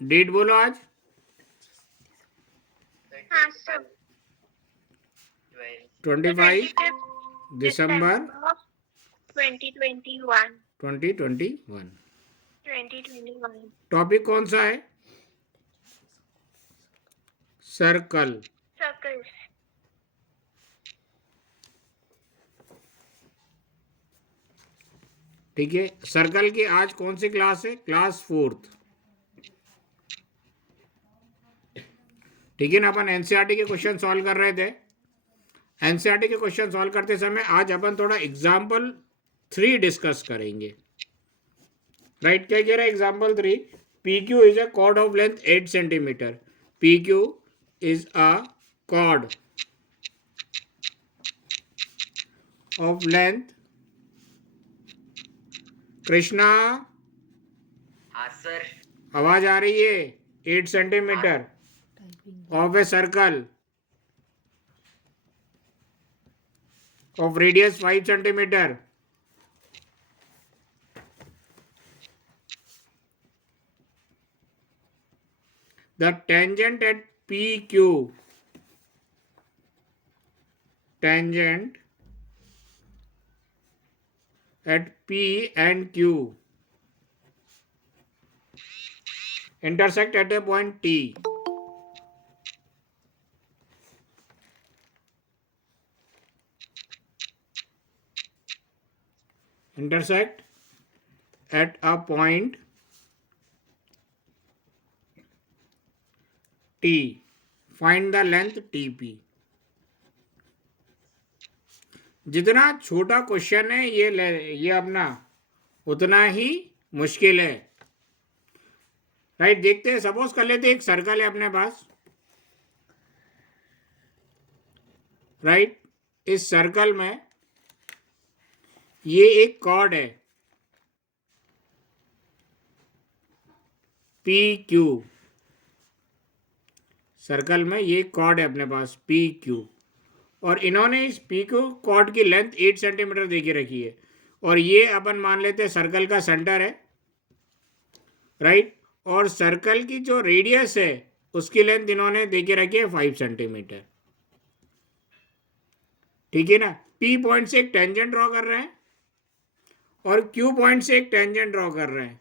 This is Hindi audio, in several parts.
डेट बोलो आज। हाँ सर 25 दिसंबर 2021 2021। 2021 टॉपिक कौन सा है? सर्कल। सर्कल्स। ठीक है, सर्कल की आज कौन सी क्लास है? Class 4th। ठीक है ना, अपन एनसीईआरटी के क्वेश्चन सॉल्व कर रहे थे। एनसीईआरटी के क्वेश्चन सॉल्व करते समय आज अपन थोड़ा एग्जाम्पल 3 डिस्कस करेंगे। राइट, क्या कह रहा है example 3? P Q is a cord of length 8 centimetre. P Q is a cord of length, Krishna हाँ सर। आवाज आ रही है, 8 centimetre of a circle of radius 5 centimeter. The tangent at PQ, tangent at P and Q intersect at a point T. Intersect at a point T. Find the length TP. जितना छोटा क्वेश्चन है ये अपना उतना ही मुश्किल है। राइट, देखते हैं। सपोज कर लेते एक सर्कल है अपने पास। राइट, इस सर्कल में ये एक कॉर्ड है पी क्यू। सर्कल में ये कॉर्ड है अपने पास पी क्यू, और इन्होंने इस पी क्यू कॉर्ड की लेंथ 8 सेंटीमीटर दे के रखी है, और ये अपन मान लेते हैं सर्कल का सेंटर है। राइट, और सर्कल की जो रेडियस है उसकी लेंथ इन्होंने दे के रखी है 5 सेंटीमीटर। ठीक है ना। पी पॉइंट से एक टेंजेंट ड्रॉ कर रहे हैं और क्यू पॉइंट से एक टेंजेंट ड्रॉ कर रहे हैं।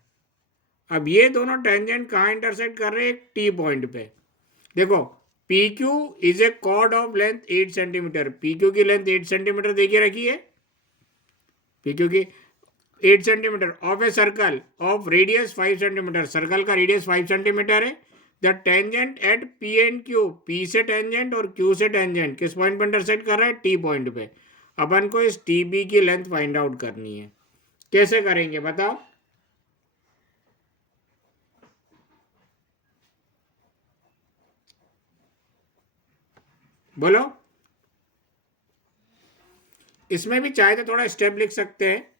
अब ये दोनों टेंजेंट कहाँ इंटरसेक्ट कर रहे हैं? एक टी पॉइंट पे। देखो, P Q is a chord of length 8 centimetre. P Q की लेंथ 8 सेंटीमीटर देखिए रखी है। पी क्यू की 8 centimetre of a circle of radius 5 centimetre. Circle का रेडियस 5 सेंटीमीटर है। The tangent at P and Q, P से टेंजेंट और क्यू से टेंजेंट किस पॉइंट पे इंटरसेक्ट कर रहा है? टी पॉइंट पे। अपन को इस टी बी की लेंथ फाइंड आउट करनी है। कैसे करेंगे बताओ? बोलो। इसमें भी चाहे तो थोड़ा स्टेप लिख सकते हैं,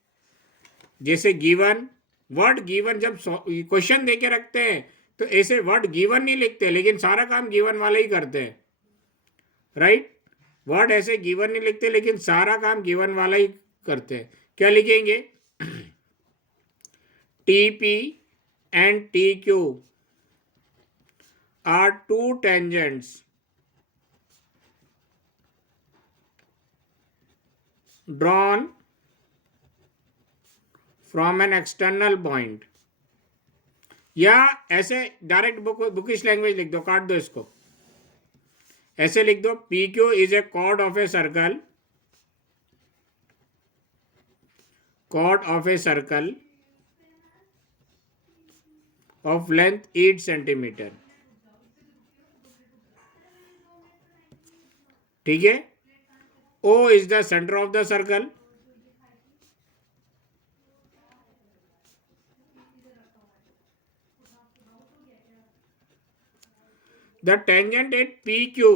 जैसे गिवन। वर्ड गिवन जब क्वेश्चन देके रखते हैं तो ऐसे वर्ड गिवन नहीं लिखते, लेकिन सारा काम गिवन वाले ही करते हैं। राइट, वर्ड ऐसे गिवन नहीं लिखते, लेकिन सारा काम गिवन वाला ही करते हैं। क्या लिखेंगे? T P and T Q R to tangents drawn from an external point। या ऐसे डायरेक्ट बुकिश लैंग्वेज लिख दो, काट दो इसको। ऐसे लिख दो, P Q is a chord of a circle, chord of a circle of length 8 centimetre. ठीक है। O is the center of the circle. The tangent at PQ,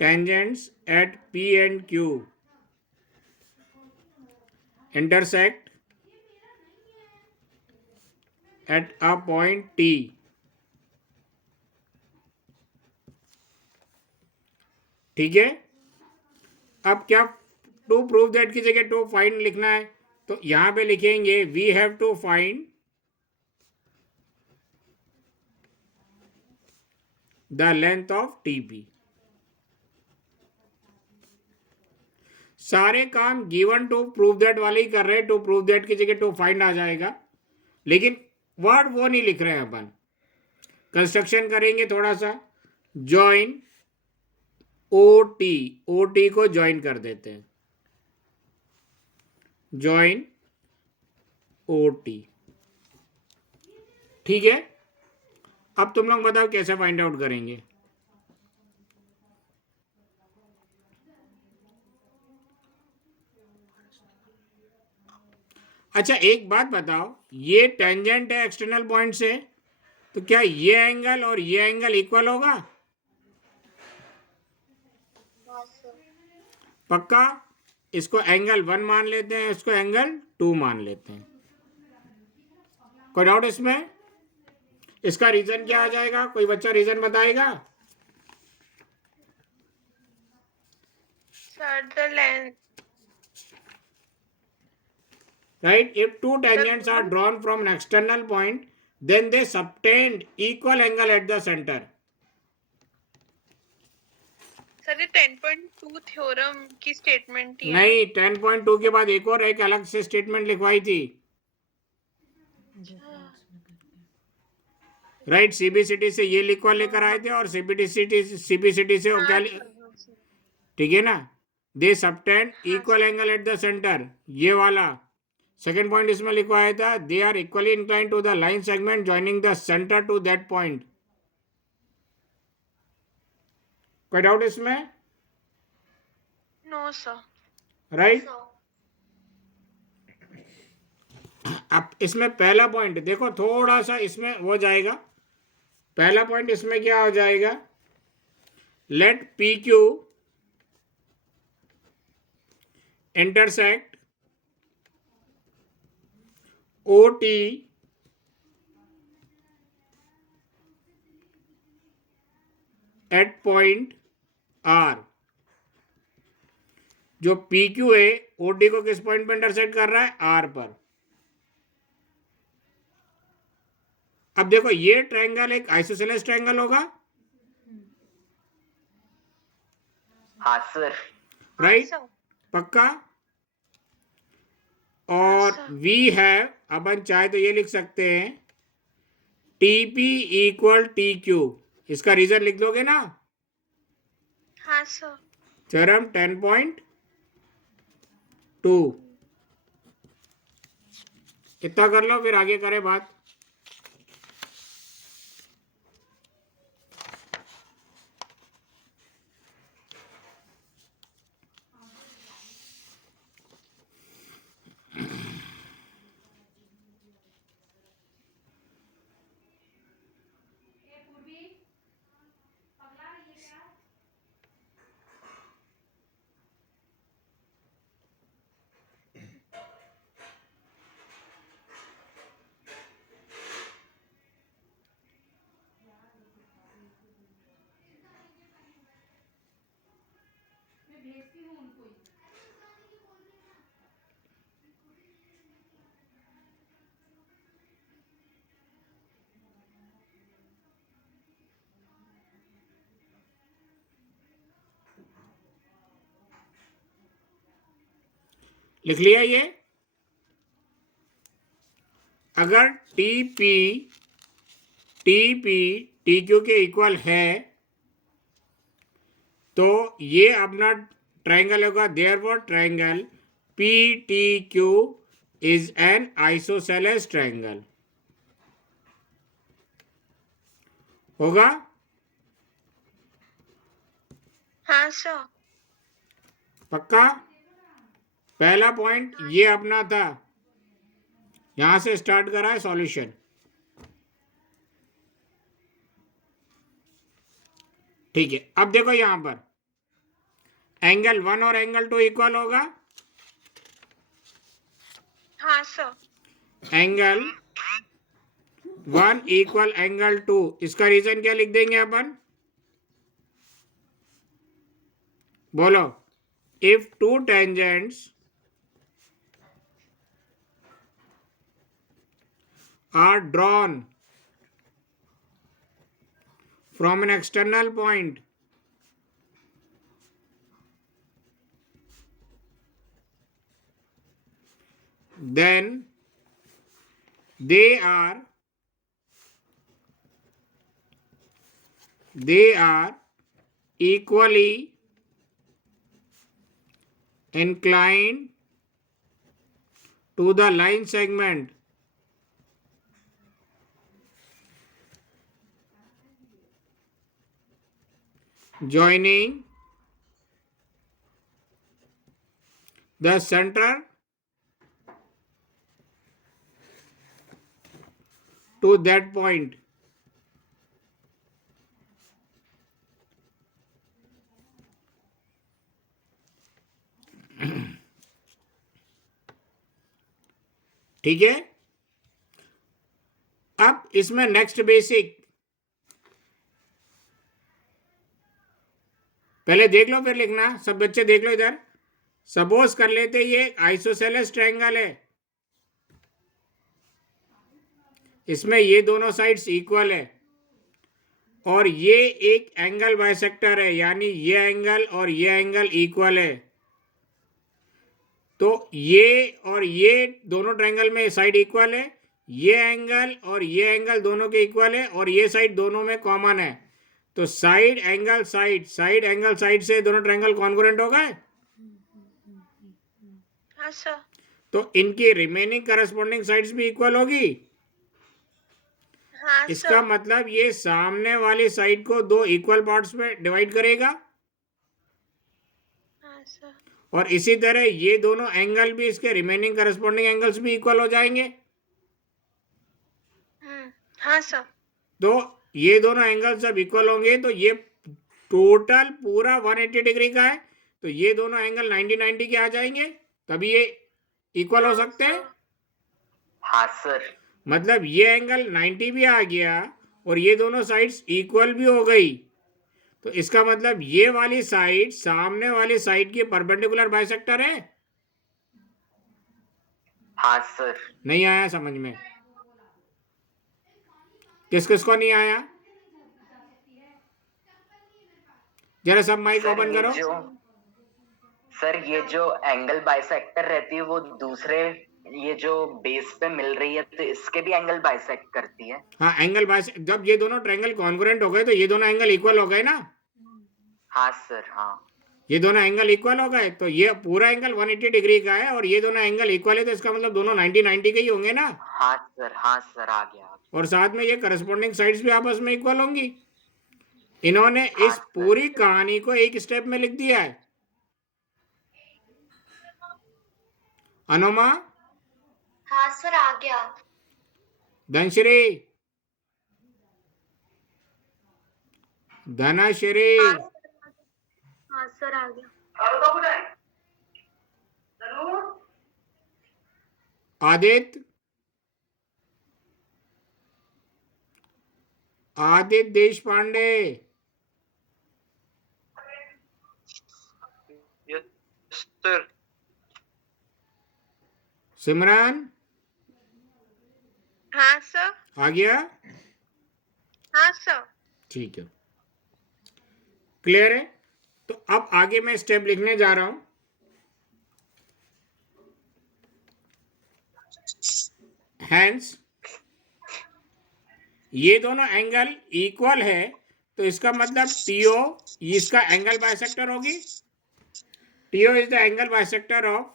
tangents at P and Q intersect at a point T। ठीक है। अब क्या टू प्रूव दैट की जगह टू फाइंड लिखना है, तो यहां पे लिखेंगे we have to find the length of TP. सारे काम गिवन टू प्रूव दैट वाले ही कर रहे हैं, टू प्रूव दैट की जगह टू फाइंड आ जाएगा, लेकिन वर्ड वो नहीं लिख रहे हैं अपन। कंस्ट्रक्शन करेंगे थोड़ा सा, ज्वाइन ओटी, ओटी को ज्वाइन कर देते हैं, ज्वाइन ओटी। ठीक है, अब तुम लोग बताओ कैसे फाइंड आउट करेंगे। अच्छा एक बात बताओ, ये टेंजेंट है एक्सटर्नल पॉइंट से, तो क्या ये एंगल और ये एंगल इक्वल होगा? हाँ सर। पक्का? इसको एंगल 1 मान लेते हैं, इसको एंगल 2 मान लेते हैं। कोई डाउट इसमें? इसका रीजन क्या आ जाएगा? कोई बच्चा रीजन बताएगा? Sir, the length. Right? If two tangents are drawn from an external point, then they subtend equal angle at the center. Sir ये 10.2 थ्योरम की स्टेटमेंट ही है। नहीं, 10.2 के बाद एक और एक अलग से स्टेटमेंट लिखवाई थी। राइट, सीबीसीटी से ये लिखवा लेकर आए थे और सीबीसीटी से वो क्या ठीक है ना, they subtend equal angle at the centre, ये वाला सेकेंड पॉइंट इसमें लिखवाया था, they are equally inclined to the line segment joining the centre to that point. कोई डाउट इसमें? No sir. राइट, अब इसमें पहला पॉइंट देखो, थोड़ा सा इसमें हो जाएगा। पहला पॉइंट इसमें क्या हो जाएगा, let P Q intersect O T at point R. जो पी क्यू है ओ टी को किस पॉइंट पर इंटरसेक्ट कर रहा है? आर पर। अब देखो ये ट्रायंगल एक आइसोसेलेस ट्रायंगल होगा, हाँ सर। राइट? पक्का? और वी हैव, अपन चाहे तो ये लिख सकते हैं T P equal T Q. इसका रीजन लिख दोगे ना? हाँ सर। थ्योरम 10.2 इतना कर लो, फिर आगे करें बात। लिख लिया ये? अगर टी पी टी क्यू के इक्वल है तो ये अपना ट्रायंगल होगा, therefore triangle P T Q is an isosceles triangle. होगा? हाँ सर। पक्का? पहला पॉइंट ये अपना था, यहां से स्टार्ट करा है सॉल्यूशन। ठीक है, अब देखो यहां पर एंगल 1 और एंगल 2 इक्वल होगा। हाँ सर। एंगल 1 इक्वल एंगल 2, इसका रीजन क्या लिख देंगे अपन? बोलो, if two tangents are drawn from an external point, then they are equally inclined to the line segment joining the center to that point. ठीक है, अब इसमें नेक्स्ट बेसिक पहले देख लो फिर लिखना, सब बच्चे देख लो इधर। सपोज कर लेते ये आइसोसेलेस ट्रायंगल है, इसमें ये दोनों साइड्स इक्वल है और ये एक एंगल बाइसेक्टर है, यानी ये एंगल और ये एंगल इक्वल है। तो ये और ये दोनों ट्रायंगल में साइड इक्वल है, ये एंगल और ये एंगल दोनों के इक्वल है और ये साइड दोनों में कॉमन है। तो साइड एंगल साइड से दोनों ट्रायंगल कॉन्ग्रुएंट हो गए। हाँ सर। तो इनकी रिमेनिंग करस्पॉन्डिंग साइड्स भी इक्वल होगी। हाँ इसका सर। मतलब ये सामने वाली साइड को दो इक्वल पार्ट्स में डिवाइड करेगा हाँ सर। और इसी तरह ये दोनों एंगल भी, इसके रिमेनिंग करस्पॉन्डिंग एंगल्स भी इक्वल हो जाएंगे। हाँ सर। तो ये दोनों एंगल सब इक्वल होंगे तो ये टोटल पूरा 180 डिग्री का है, तो ये दोनों एंगल 90 के आ जाएंगे, तभी ये इक्वल हो सकते हैं। हाँ सर। मतलब ये एंगल 90 भी आ गया और ये दोनों साइड्स इक्वल भी हो गई, तो इसका मतलब ये वाली साइड सामने वाली साइड की परपेंडिकुलर बाइसेक्टर है। हाँ सर। नहीं आया समझ में? किस किस को नहीं आया? जरा सब माइक सर ओपन करो। सर ये जो एंगल बाइसेक्टर रहती है वो दूसरे ये जो बेस पे मिल रही है तो इसके भी एंगल बाइसेक्ट करती है। हाँ, एंगल बाइसेक्ट, जब ये दोनों ट्रायंगल कॉन्ग्रुएंट हो गए तो ये दोनों एंगल इक्वल हो गए ना। हाँ सर। हाँ, ये दोनों एंगल इक्वल हो गए तो ये पूरा एंगल 180 डिग्री का है और ये दोनों एंगल इक्वल है, तो इसका मतलब दोनों 90 के ही होंगे ना। हाँ सर। हाँ सर, आ गया। और साथ में ये करस्पॉन्डिंग साइड्स भी आपस में इक्वल होंगी। इन्होंने हाँ, इस पूरी कहानी को एक स्टेप में लिख दिया है। अनुमा? हाँ सर, आ गया। धनश्री? धनश्री? हाँ सर, आ गया। आदित्य? आदित्य देश पांडे? सर। सिमरन? हाँ सर। आ गया? हाँ सर। ठीक है, क्लियर है। तो अब आगे मैं स्टेप लिखने जा रहा हूं। हैंस ये दोनों एंगल इक्वल है तो इसका मतलब टीओ इसका एंगल बाइसेक्टर होगी। TO is the angle bisector of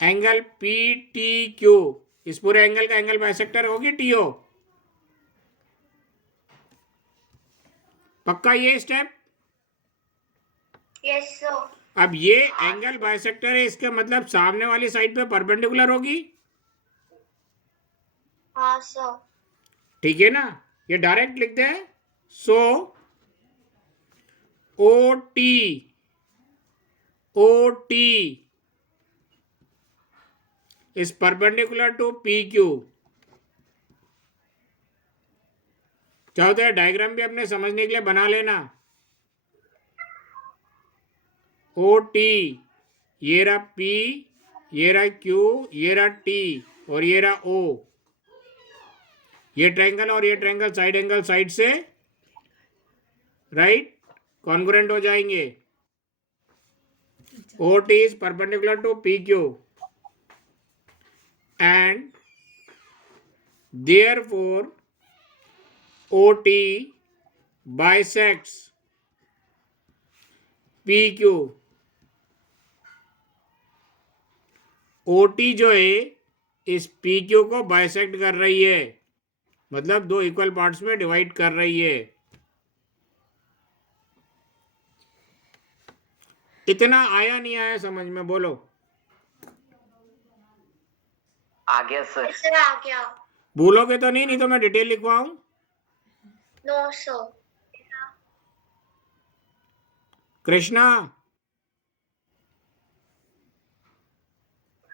angle P T Q. इस पूरे एंगल का एंगल बाइसेक्टर होगी टीओ। पक्का ये स्टेप? Yes sir. अब ये एंगल बाइसेक्टर है, इसका मतलब सामने वाली साइड पे परपेंडिकुलर होगी। हाँ सर। ठीक है ना, ये डायरेक्ट लिखते हैं। So O T is perpendicular to PQ. चाहो तो डायग्राम भी अपने समझने के लिए बना लेना। ओ टी, ये रहा पी, ये रहा क्यू, ये रहा टी और ये रहा ओ। ये ट्रायंगल और ये ट्रायंगल साइड एंगल साइड से राइट कॉन्ग्रुएंट हो जाएंगे। O T is perpendicular to P Q and therefore OT bisects PQ। OT जो है इस PQ को बाइसेक्ट कर रही है, मतलब दो इक्वल पार्ट्स में डिवाइड कर रही है। इतना आया नहीं आया समझ में, बोलो। आ गया सर। सर आ गया। भूलोगे तो नहीं तो मैं डिटेल लिखवाऊं। No sir. कृष्णा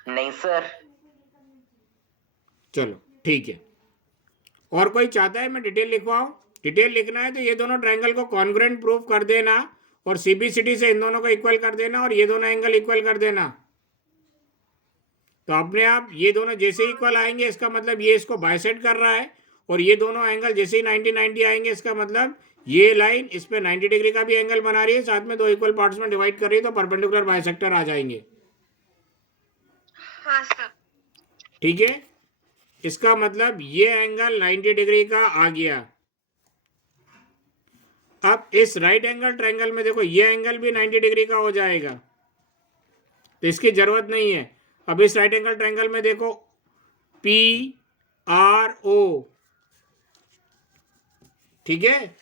नहीं सर। चलो ठीक है। और कोई चाहता है मैं डिटेल लिखवाऊं? डिटेल लिखना है तो ये दोनों ट्रायंगल को कॉन्ग्रुएंट प्रूव कर देना और सीबीसिटी से इन दोनों को इक्वल कर देना और ये दोनों एंगल इक्वल कर देना। तो अपने आप ये दोनों जैसे इक्वल आएंगे इसका मतलब ये इसको बाइसेक्ट कर रहा है, और ये दोनों एंगल जैसे ही 90-90 आएंगे इसका मतलब ये लाइन इस पे 90 डिग्री का भी एंगल बना रही है, साथ में दो इक्वल पार्ट्स में डिवाइड कर रही है, तो परपेंडिकुलर बाइसेक्टर आ जाएंगे। हाँ सर। ठीक है, इसका मतलब ये एंगल 90 डिग्री का आ गया। अब इस राइट एंगल ट्रायंगल में देखो ये एंगल भी 90 डिग्री का हो जाएगा, तो इसकी जरूरत नहीं है। अब इस राइट एंगल ट्रायंगल में देखो पी आर ओ, ठीक है।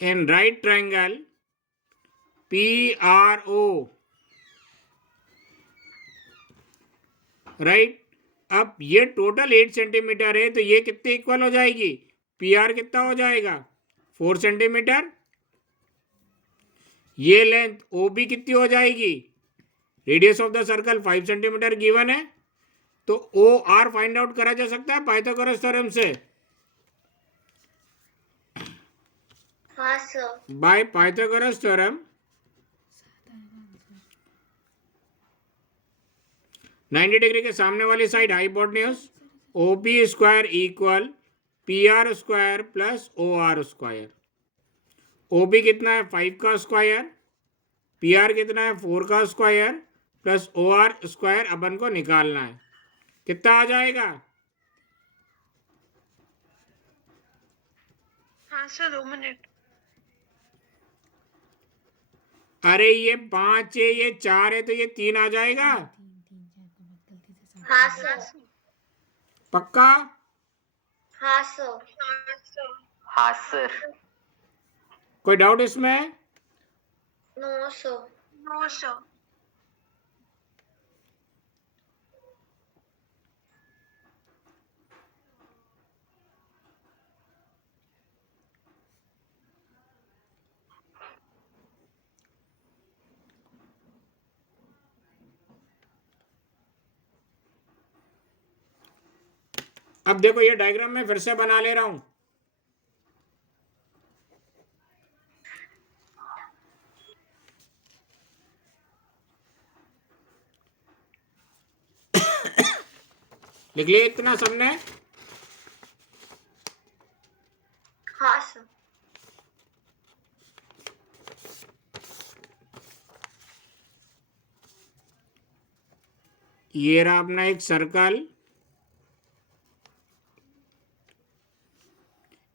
in right triangle PRO, right. अब ये टोटल 8 सेंटीमीटर है, तो ये कितने इक्वल हो जाएगी? PR कितना हो जाएगा? 4 सेंटीमीटर। ये लेंथ OB कितनी हो जाएगी? Radius of the circle 5 centimetre given है, तो OR फाइंड आउट करा जा सकता है पाइथागोरस थ्योरम से। हाँ sir. By Pythagoras theorem 90 degree के सामने वाली side hypotenuse OB square equal PR square plus OR square. OB कितना है? 5 का स्क्वायर, PR कितना है? 4 का square plus OR square upon को निकालना है। कितना आ जाएगा? हाँ सर 2 मिनट। अरे ये 5 है, ये 4 है, तो ये 3 आ जाएगा। हाँ सर। पक्का? हाँ सर। हाँ सर। कोई डाउट इसमें? No sir. No sir. अब देखो ये डायग्राम मैं फिर से बना ले रहा हूं। लिख लिया इतना सबने? हाँ सर। ये रहा अपना एक सर्कल,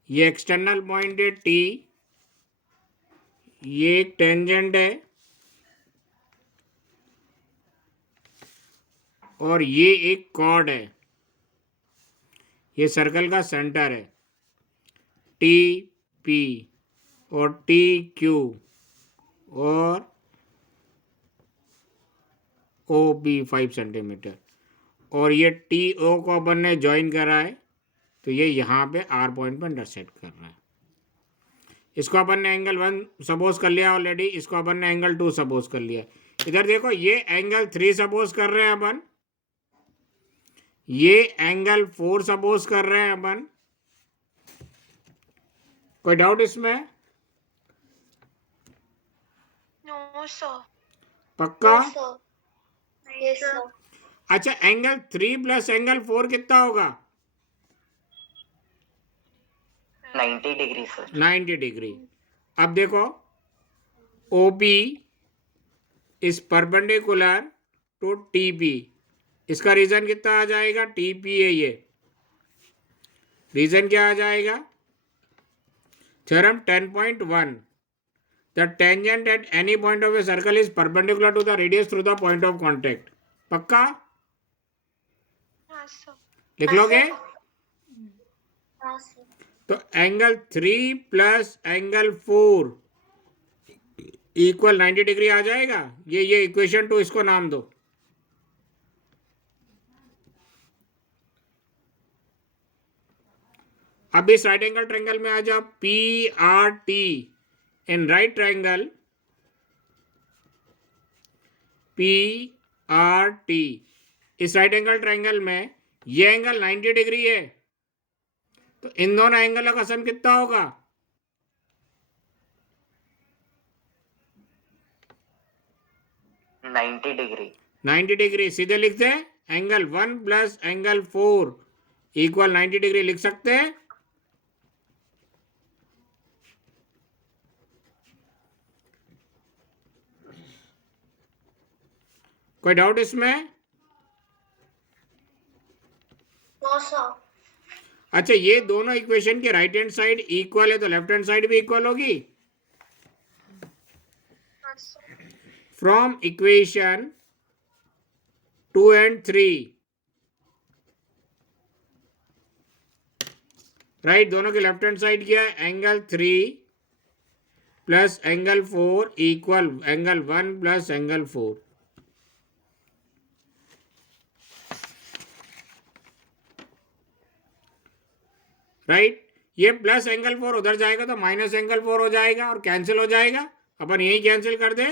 ये एक्सटर्नल पॉइंट है T, ये एक टेंजेंट है और ये एक कॉर्ड है। ये सर्कल का सेंटर है TP और TQ और OB 5 सेंटीमीटर। और ये टी ओ को अपन ने ज्वाइन करा है, तो ये यहाँ पे आर पॉइंट पर इंटरसेक्ट कर रहा है। इसको अपन ने एंगल 1 सपोज कर लिया ऑलरेडी, इसको अपन ने एंगल 2 सपोज कर लिया। इधर देखो ये एंगल 3 सपोज कर रहे हैं अपन, ये एंगल 4 सपोज कर रहे हैं अपन। कोई डाउट इसमें? No sir. पक्का? No, sir. Yes, sir. अच्छा, एंगल 3 प्लस एंगल 4 कितना होगा? 90 डिग्री सर। 90 डिग्री। अब देखो OP is perpendicular to TP, इसका रीजन कितना आ जाएगा? TP है ये, रीजन क्या आ जाएगा? Theorem 10.1, the tangent at any point of a circle is perpendicular to the radius through the point of contact. पक्का? हाँ सर। लिख लोगे? हाँ, sir. तो angle 3 plus angle 4 equal 90 degree आ जाएगा। ये इक्वेशन 2 इसको नाम दो। अब इस राइट एंगल ट्रायंगल में आ जाओ। PRT in right triangle, PRT इस राइट एंगल ट्रायंगल में ये एंगल 90 डिग्री है, तो इन दोनों एंगलों का सम कितना होगा? Ninety degree. 90 डिग्री। सीधे लिखते हैं angle 1 plus angle 4 equal 90 degree लिख सकते हैं। कोई डाउट इसमें? No, sir. अच्छा, ये दोनों इक्वेशन के राइट हैंड साइड इक्वल है, तो लेफ्ट हैंड साइड भी इक्वल होगी। हाँ sir. From equation 2 and 3, right, दोनों के लेफ्ट हैंड साइड क्या है? Angle 3 plus angle 4 equal angle 1 plus angle 4। Right, ये प्लस एंगल 4 उधर जाएगा तो माइनस एंगल 4 हो जाएगा और कैंसिल हो जाएगा। अपन यही कैंसिल कर दे।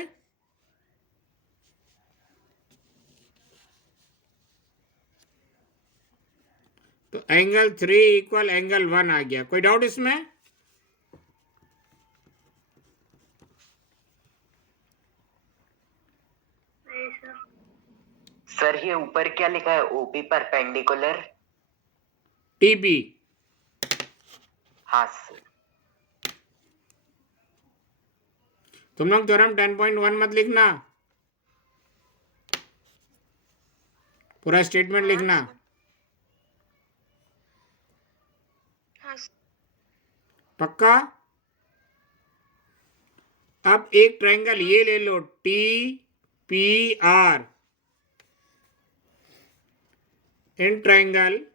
तो एंगल 3 इक्वल एंगल 1 आ गया। कोई डाउट इसमें? सर ये ऊपर क्या लिखा है? OP perpendicular. TP। हाँ सर। तुम लोग थ्योरम 10.1 मत लिखना, पूरा स्टेटमेंट लिखना। हाँ सर। पक्का? अब एक ट्रायंगल ये ले लो TPR, in triangle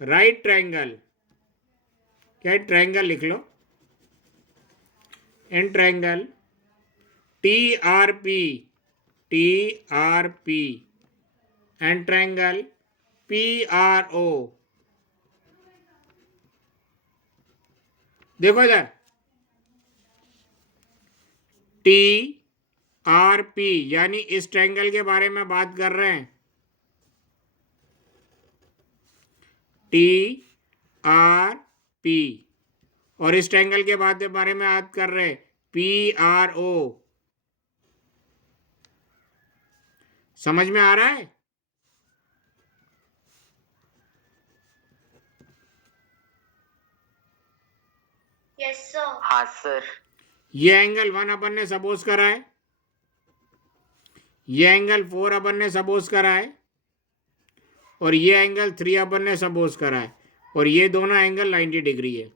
right triangle, क्या ट्रायंगल लिख लो, in triangle TRP and triangle PRO। देखो इधर TRP यानी इस ट्रायंगल के बारे में बात कर रहे हैं। TRP और इस ट्रायंगल के बारे में बात कर रहे हैं PRO। समझ में आ रहा है? Yes, sir. हाँ सर। ये एंगल 1 अपन ने सपोज करा है, ये एंगल 4 अपन ने सपोज करा है, और ये एंगल 3 अपन ने सपोज करा है, और ये दोनों एंगल 90 डिग्री है।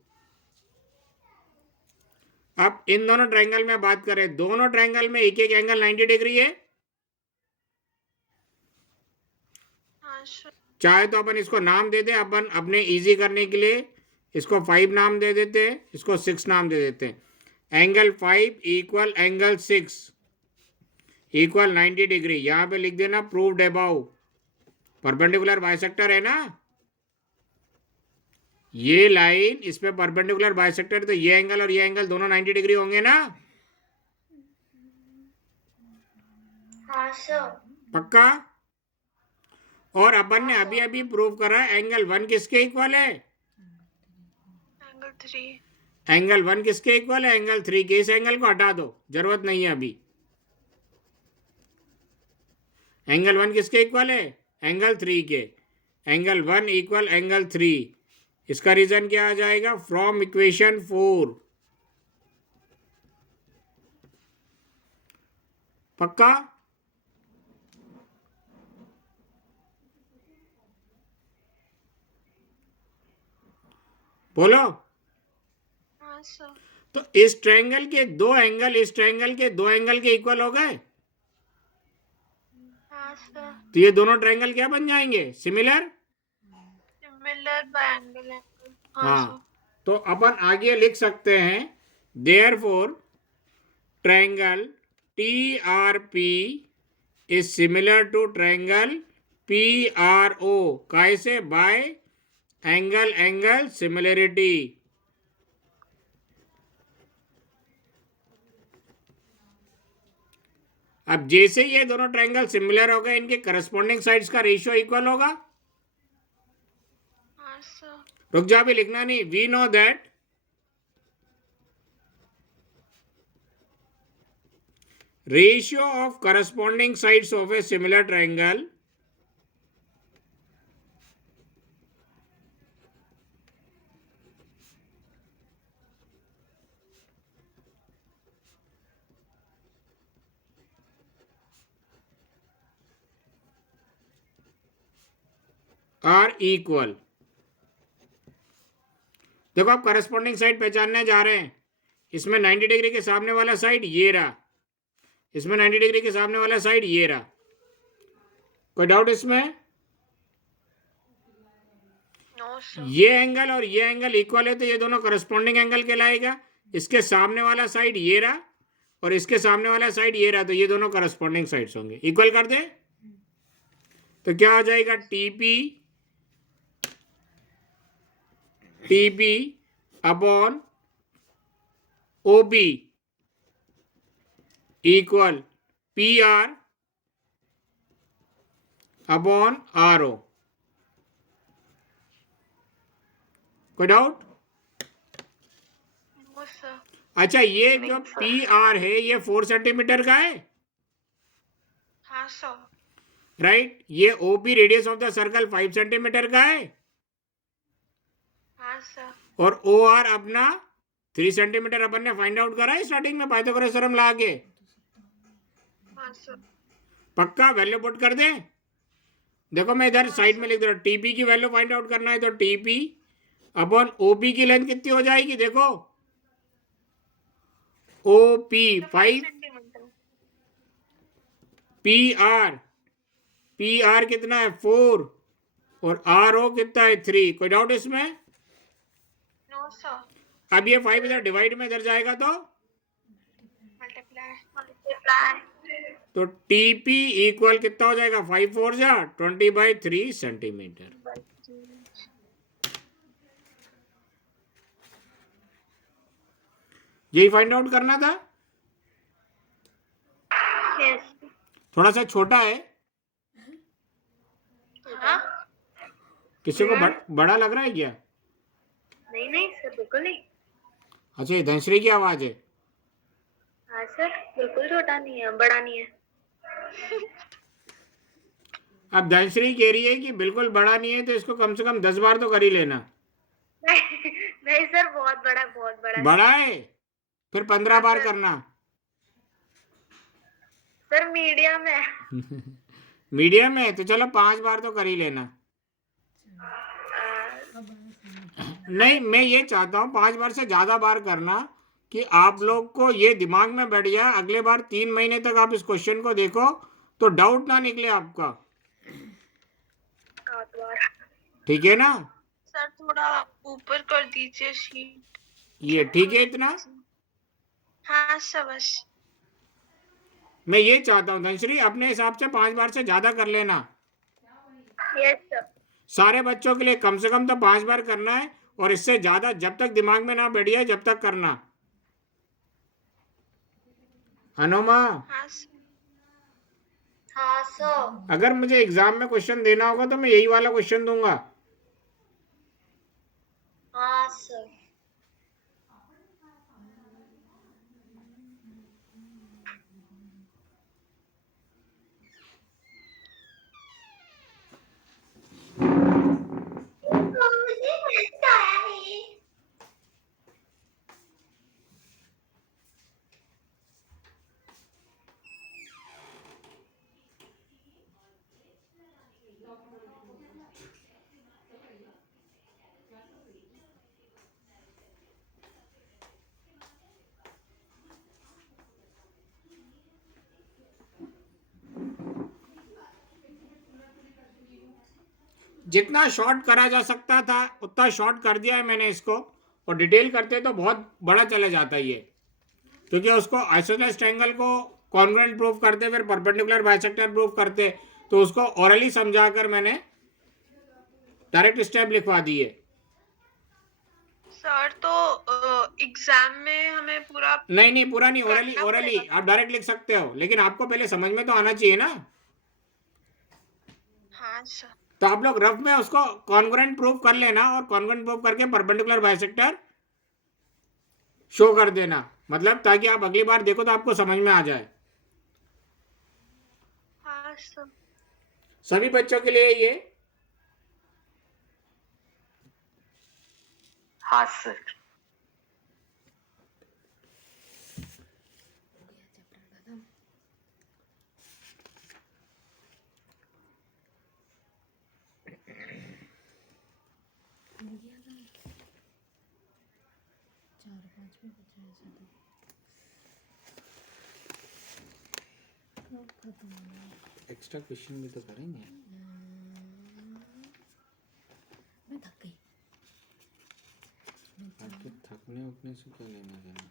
अब इन दोनों ट्रायंगल में बात करें, दोनों ट्रायंगल में एक एक एंगल 90 डिग्री है। हाँ सर। चाहे तो अपन इसको नाम दे दे, अपन अपने इजी करने के लिए इसको 5 नाम दे देते हैं, इसको 6 नाम दे देते हैं। Angle 5 equal angle 6 equal 90 degree. यहाँ पे लिख देना प्रूव्ड अबाउ, परपेंडिकुलर बाइसेक्टर है ना, ये लाइन इस पे परपेंडिकुलर बाइसेक्टर, तो ये एंगल और ये एंगल दोनों 90 डिग्री होंगे ना, हाँ सर। पक्का। और अपन ने अभी अभी प्रूव करा एंगल 1 किसके इक्वल है, एंगल 3। एंगल 1 किसके इक्वल है, एंगल 3 के। इस एंगल को हटा दो, जरूरत नहीं है अभी। एंगल 1 किसके इक्वल है, एंगल 3 के। Angle 1 equal angle 3। इसका रीजन क्या आ जाएगा, फ्रॉम इक्वेशन 4। पक्का। बोलो। हाँ सर। तो इस ट्रायंगल के दो एंगल इस ट्रायंगल के दो एंगल के इक्वल हो गए, हाँ सर। तो ये दोनों ट्रायंगल क्या बन जाएंगे, सिमिलर। Similar बायएंगल angle. हाँ, तो अपन आगे लिख सकते हैं, therefore triangle TRP is similar to triangle PRO। कैसे, बाय एंगल एंगल सिमिलरिटी। अब जैसे ये दोनों ट्रायंगल सिमिलर हो गए, इनके करस्पॉन्डिंग साइड्स का रेशियो इक्वल होगा। हाँ सर। रुक जा, भी लिखना नहीं। We know that ratio of corresponding sides of a similar triangle are equal. देखो, आप करस्पॉन्डिंग साइड पहचानने जा रहे हैं। इसमें 90 डिग्री के सामने वाला साइड ये रहा, इसमें 90 डिग्री के सामने वाला साइड ये रहा। कोई डाउट इसमें? No sir. ये एंगल और ये एंगल इक्वल है, तो ये दोनों करस्पॉन्डिंग एंगल कहलाएगा। इसके सामने वाला साइड ये रहा और इसके सामने वाला साइड ये रहा, तो ये दोनों करस्पॉन्डिंग साइड्स होंगे। इक्वल कर दे तो क्या आ जाएगा, TP upon OB equal PR upon RO। कोई डाउट? No sir. अच्छा, ये नहीं, जो सर। PR है ये 4 सेंटीमीटर का है, हाँ सर। राइट। ये OB radius of the circle 5 centimetre का है, हाँ सर। और OR अपना 3 सेंटीमीटर अपन ने फाइंड आउट करा है स्टार्टिंग में पाइथागोरस थ्योरम लगा के। हाँ सर। पक्का वैल्यू पुट कर दे। देखो, मैं इधर साइड में लिख दे रहा हूँ, TP की वैल्यू फाइंड आउट करना है, तो TP अपॉन OP की लेंथ कितनी हो जाएगी, देखो, OP 5, सेंटीमीटर। PR कितना है 4, और RO कितना है 3। कोई डाउट इसमें? No sir. अब ये 5 इधर डिवाइड में इधर जाएगा तो मल्टीप्लाई। तो TP इक्वल कितना हो जाएगा, 5 4 जा 20/3 सेंटीमीटर। यही फाइंड आउट करना था। यस। थोड़ा सा छोटा है, हाँ। किसी को बड़ा लग रहा है क्या? नहीं नहीं सर, बिल्कुल नहीं। अच्छा, ये धनश्री की आवाज है। हाँ सर, बिल्कुल छोटा नहीं है, बड़ा नहीं है। अब धनश्री कह रही है कि बिल्कुल बड़ा नहीं है, तो इसको कम से कम 10 बार तो कर ही लेना। नहीं सर, बहुत बड़ा, बहुत बड़ा। बड़ा है, फिर 15 बार करना। सर मीडियम है। मीडियम है तो चलो 5 बार तो कर ही लेना। नहीं, मैं ये चाहता हूँ 5 बार से ज्यादा बार करना, कि आप लोग को ये दिमाग में बैठ जाए, अगले बार 3 महीने तक आप इस क्वेश्चन को देखो तो डाउट ना निकले आपका। ठीक है ना? सर थोड़ा ऊपर कर दीजिए शीट। ये ठीक है इतना? हाँ सर, बस। मैं ये चाहता हूँ धनश्री, अपने हिसाब से 5 बार से ज्यादा कर लेना। Yes, sir. सारे बच्चों के लिए कम से कम तो 5 बार करना है, और इससे ज्यादा जब तक दिमाग में ना बैठ जाए जब तक करना। अनुमा, हाँ सर। हाँ सर। अगर मुझे एग्जाम में क्वेश्चन देना होगा तो मैं यही वाला क्वेश्चन दूंगा। हाँ सर। मुझे मजा आया है। जितना शॉर्ट करा जा सकता था उतना शॉर्ट कर दिया है मैंने इसको, और डिटेल करते तो बहुत बड़ा चले जाता ये, क्योंकि उसको आइसोसेलेस ट्रायंगल को कॉन्ग्रुएंट प्रूफ करते, फिर परपेंडिकुलर बाइसेक्टर प्रूफ करते, तो उसको ओरली समझाकर मैंने डायरेक्ट स्टेप लिखवा दिए। सर तो एग्जाम में हमें पूरा नहीं पूरा नहीं, ओरली करना ओरली पड़ेगा। आप डायरेक्ट लिख सकते हो, लेकिन आपको पहले समझ में तो आना चाहिए ना। हाँ सर। तो आप लोग रफ में उसको कॉन्ग्रुएंट प्रूफ कर लेना, और कॉन्ग्रुएंट प्रूफ करके परपेंडिकुलर बाइसेक्टर शो कर देना, मतलब ताकि आप अगली बार देखो तो आपको समझ में आ जाए। हाँ सर। सभी बच्चों के लिए ये। हाँ सर। एक्स्ट्रा क्वेश्चन भी तो करेंगे। मैं थक गई। आपके थकने उठने से क्या लेना देना।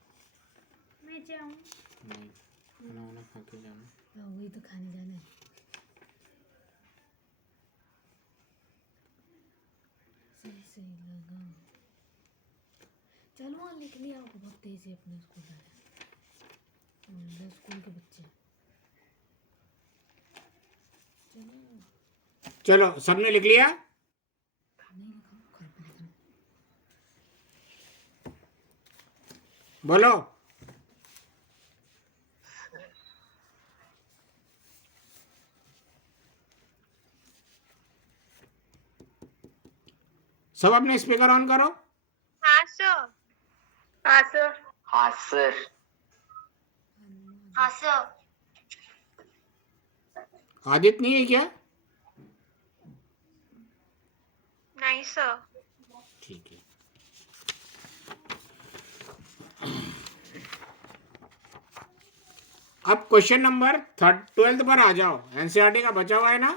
मैं जाऊँ। नहीं, खाना वाना खा के जाना। वही तो खाने जाना है। सही सही लगा। चलो वहाँ निकली, आपको बहुत तेजी अपने स्कूल जाना। स्कूल के बच्चे चलो सबने लिख लिया। नहीं लिखा, घर पे लिखना। बोलो। सब अपने स्पीकर ऑन करो। हाँ सर। हाँ सर। हाँ सर। हाँ सर। आदित्य नहीं है क्या? नहीं सर। ठीक है। अब क्वेश्चन नंबर 12 पर आ जाओ। एनसीईआरटी का बचा हुआ है ना?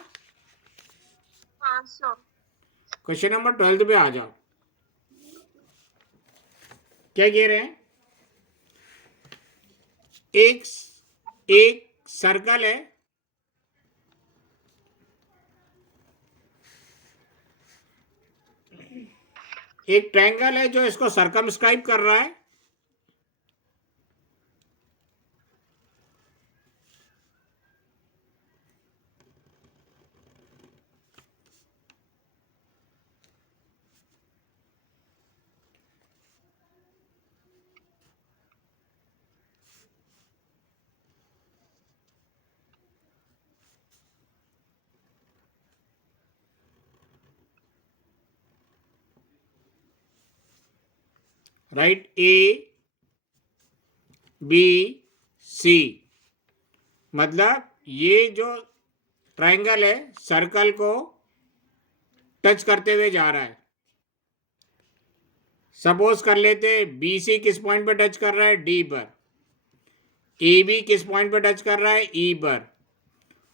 हाँ सर। क्वेश्चन नंबर 12 पे आ जाओ। क्या कह रहे हैं? एक सर्कल है, एक ट्रायंगल है जो इसको सर्कमस्क्राइब कर रहा है, राइट? ए बी सी, मतलब ये जो ट्रायंगल है सर्कल को टच करते हुए जा रहा है। सपोज कर लेते बी सी किस पॉइंट पर टच कर रहा है? डी पर। ए बी किस पॉइंट पर टच कर रहा है? ई पर।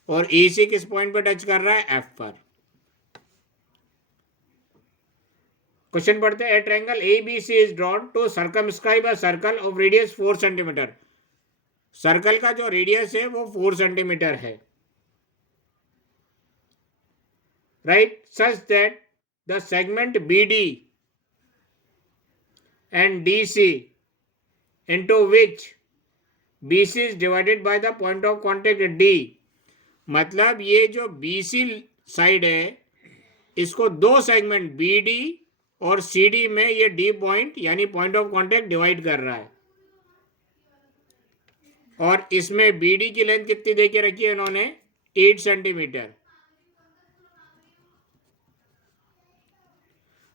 और ए सी किस पॉइंट पर टच कर रहा है? एफ पर। क्वेश्चन पढ़ते हैं। A triangle A B C is drawn to circumscribe a circle of radius 4 centimetre. Circle का जो रेडियस है वो 4 सेंटीमीटर है। right, such that the segment BD and DC into which BC is divided by the point of contact D. मतलब ये जो BC साइड है इसको दो सेगमेंट BD और CD में ये D पॉइंट यानी पॉइंट ऑफ कांटेक्ट डिवाइड कर रहा है और इसमें BD की लेंथ कितनी दे के रखी है इन्होंने 8 सेंटीमीटर,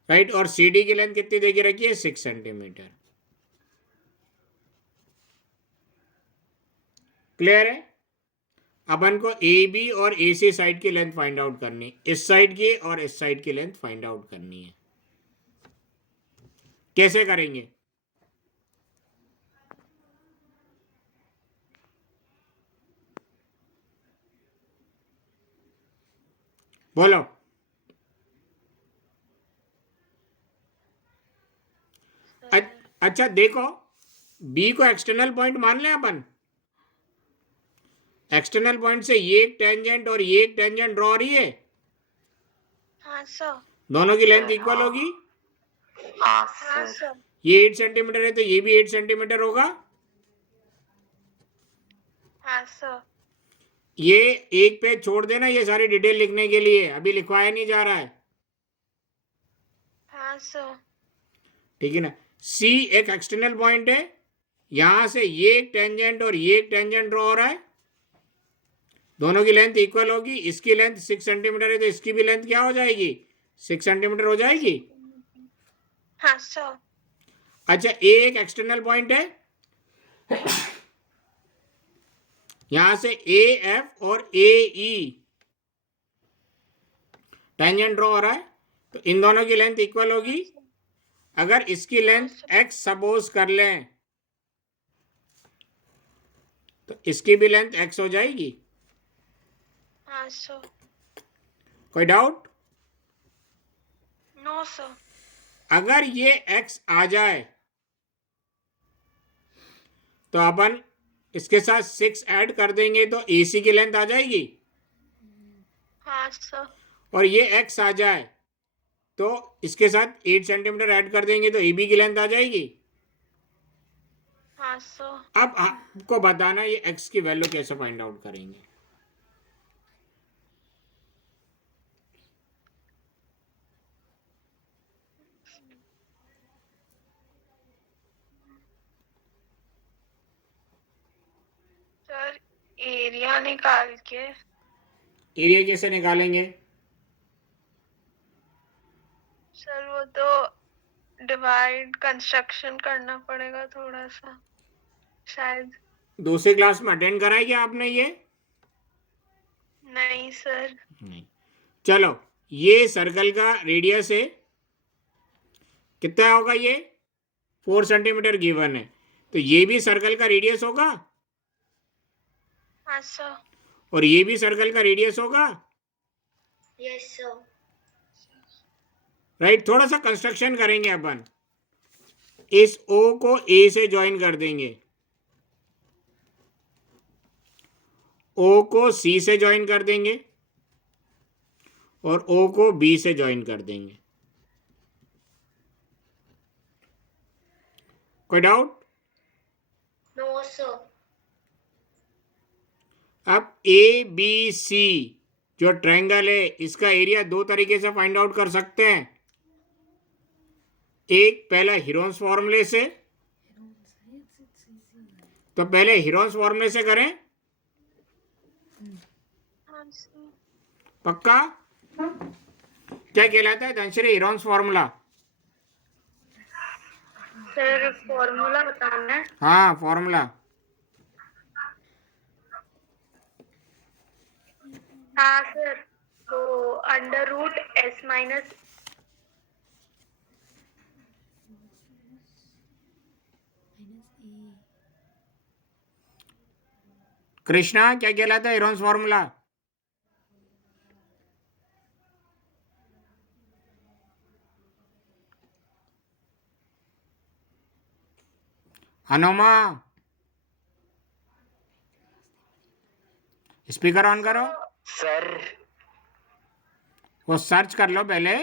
राइट, और CD की लेंथ कितनी दे के रखी है 6 सेंटीमीटर। क्लियर है? अपन को AB और AC साइड की लेंथ फाइंड आउट करनी, इस साइड की और इस साइड की लेंथ फाइंड आउट करनी है। कैसे करेंगे? बोलो। अच्छा देखो, B को एक्सटर्नल पॉइंट मान लें अपन। एक्सटर्नल पॉइंट से ये एक टेंजेंट और ये एक टेंजेंट ड्रॉ हो रही है। हाँ सर। दोनों की लेंथ इक्वल होगी। हाँ हाँ सर। सर। ये 8 सेंटीमीटर है तो ये भी 8 सेंटीमीटर होगा। हाँ सर। ये एक पेज छोड़ देना ये सारी डिटेल लिखने के लिए, अभी लिखवाया नहीं जा रहा है। हाँ सर। ठीक है ना? C एक एक्सटर्नल पॉइंट है, यहां से ये एक टेंजेंट और ये एक टेंजेंट ड्रॉ हो रहा है, दोनों की लेंथ इक्वल होगी। इसकी लेंथ 6 सेंटीमीटर है तो इसकी भी लेंथ क्या हो जाएगी 6 सेंटीमीटर हो जाएगी। हाँ सर। अच्छा, ए एक एक्सटर्नल पॉइंट है, यहां से ए एफ और ए ई टेंजेंट ड्रॉ हो रहा है तो इन दोनों की लेंथ इक्वल होगी। अगर इसकी लेंथ x सपोज कर लें तो इसकी भी लेंथ x हो जाएगी। हाँ सर। कोई डाउट? No sir. अगर ये x आ जाए तो अपन इसके साथ 6 ऐड कर देंगे तो AC की लेंथ आ जाएगी। हाँ सर। और ये x आ जाए तो इसके साथ 8 सेंटीमीटर ऐड कर देंगे तो AB की लेंथ आ जाएगी। हाँ सर। अब आपको बताना ये x की वैल्यू कैसे फाइंड आउट करेंगे। सर एरिया निकाल के। एरिया कैसे निकालेंगे? सर वो तो डिवाइड कंस्ट्रक्शन करना पड़ेगा थोड़ा सा शायद। दूसरी क्लास में अटेंड कराई क्या आपने ये? नहीं सर। नहीं। चलो, ये सर्कल का रेडियस है, कितना होगा ये 4 सेंटीमीटर गिवन है तो ये भी सर्कल का रेडियस होगा हाँ सर। और ये भी सर्कल का रेडियस होगा, यस सर। राइट। थोड़ा सा कंस्ट्रक्शन करेंगे अपन, इस O को A से ज्वाइन कर देंगे, O को C से ज्वाइन कर देंगे और O को B से ज्वाइन कर देंगे। कोई डाउट? No sir. अब ABC जो ट्रायंगल है इसका एरिया दो तरीके से फाइंड आउट कर सकते हैं। एक पहला हीरोन्स फॉर्मूले से, तो पहले हीरोन्स फॉर्मूले से करें। हाँ सर। पक्का? क्या कहलाता है Dhanashree Heron's formula? Sir formula बताना है। हाँ, फॉर्मूला। हाँ सर, वो under root S minus Krishna क्या कहलाता है Heron's formula? Anuma speaker on करो। सर वो सर्च कर लो पहले।